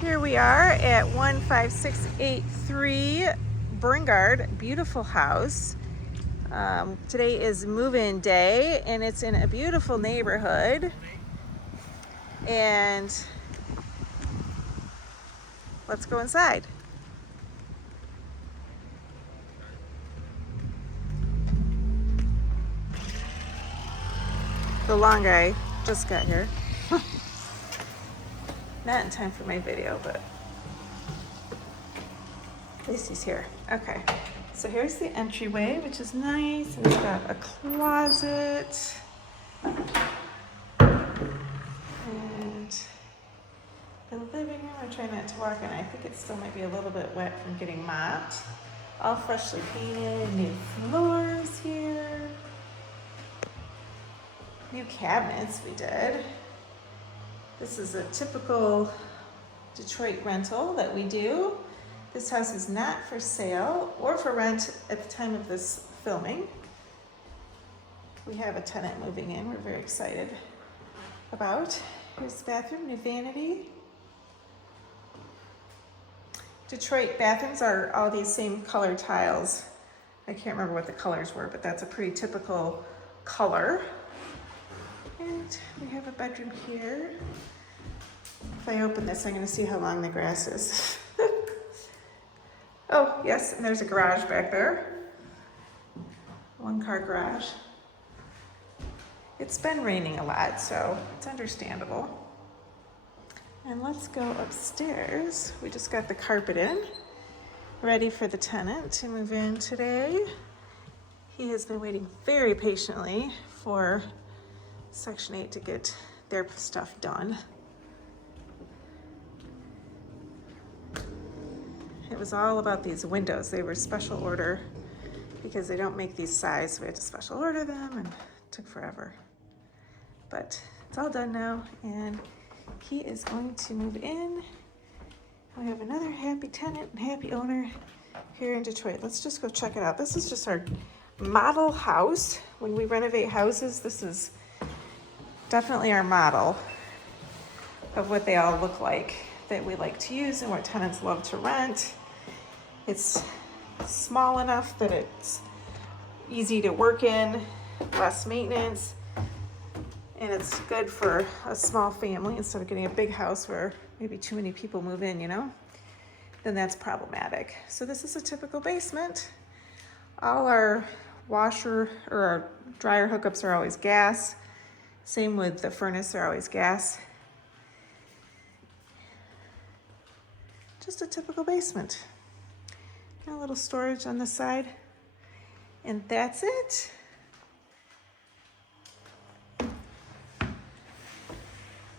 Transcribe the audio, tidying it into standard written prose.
Here we are at 15683 Burngard, beautiful house. Today is move-in day and it's in a beautiful neighborhood. And let's go inside. The long guy just got here. Not in time for my video, but at least he's here. Okay, so here's the entryway, which is nice. And it's got a closet. And the living room, I'm trying not to walk in. I think it still might be a little bit wet from getting mopped. All freshly painted, new floors here. New cabinets we did. This is a typical Detroit rental that we do. This house is not for sale or for rent at the time of this filming. We have a tenant moving in we're very excited about. Here's the bathroom, new vanity. Detroit bathrooms are all these same color tiles. I can't remember what the colors were, but that's a pretty typical color. And we have a bedroom here. If I open this, I'm going to see how long the grass is. Oh, yes, and there's a garage back there. One-car garage. It's been raining a lot, so it's understandable. And let's go upstairs. We just got the carpet in, ready for the tenant to move in today. He has been waiting very patiently for Section 8 to get their stuff done. It was all about these windows. They were special order because they don't make these size. So we had to special order them and it took forever. But it's all done now and he is going to move in. We have another happy tenant and happy owner here in Detroit. Let's just go check it out. This is just our model house. When we renovate houses, this is definitely our model of what they all look like that we like to use and what tenants love to rent. It's small enough that it's easy to work in, less maintenance, and it's good for a small family instead of getting a big house where maybe too many people move in, you know? Then that's problematic. So this is a typical basement. All our washer or our dryer hookups are always gas. Same with the furnace, they're always gas. Just a typical basement. A little storage on the side. And that's it.